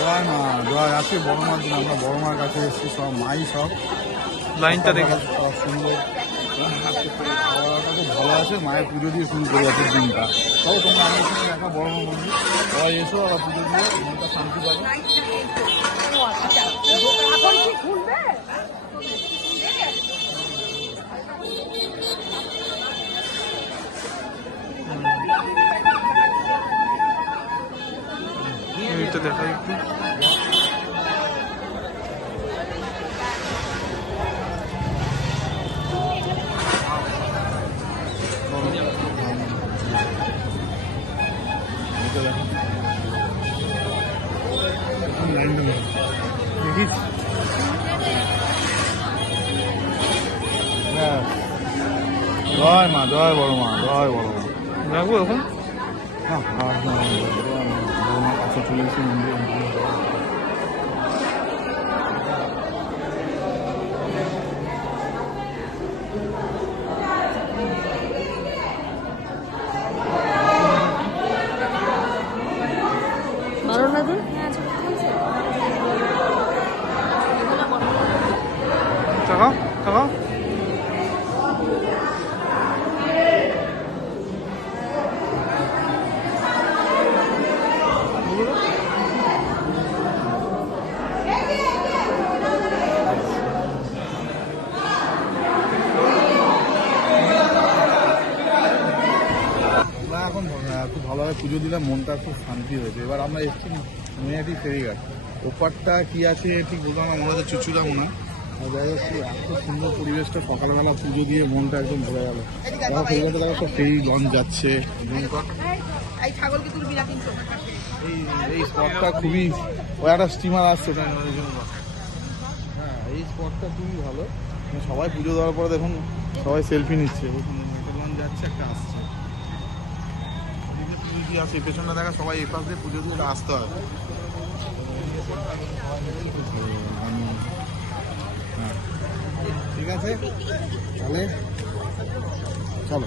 জয় মা জয়। আজকে বড় মার দিন, আমরা বড় মার কাছে এসেছি, সব মাই সব লাইনটা দেখে সব সুন্দর। খাওয়াটা খুব ভালো আছে, মায়ের পুজো দিয়ে শুরু করে আছে দিনটা। তবে তোমরা আমার সঙ্গে দেখা বড় মা মন্দির, সবাই এসো আবার পুজো দিয়ে মনটা শান্তি পাবে। এইটা দেখাই একটু। জয় মা জয় বড় মা জয় বড় মা। রাখবো এখন। বড় মার কাছে চলে এসে মন্দির ভালো লাগে। টাকা টাকা এখন খুব ভালোভাবে পুজো দিলাম, মনটা খুব শান্তি হয়েছে। এবার আমরা এসেছি নৈহাটি ফেরিঘাট, ওপারটা কি আছে ঠিক বুঝলাম না, মনে হচ্ছে চুচুড়া মনে হয়। আর যাই হোক এত সুন্দর পরিবেশটা, সকালবেলা পুজো দিয়ে মনটা একদম ভরে গেল। দেখো ফেরিঘাটে দেখো সব ফেরি লঞ্চ যাচ্ছে। এই স্পটটা খুবই, ওই একটা স্টিমার আসছে ওটা ওই জন্য। হ্যাঁ এই স্পটটা খুবই ভালো, সবাই পুজো দেওয়ার পরে দেখুন সবাই সেলফি নিচ্ছে। একটা লঞ্চ যাচ্ছে একটা আসছে, পুজো দিয়ে আসে পেছনটা দেখা, সবাই এই পাশ দিয়ে পুজো দিয়ে আসতে হবে। ঠিক আছে তাহলে চলো।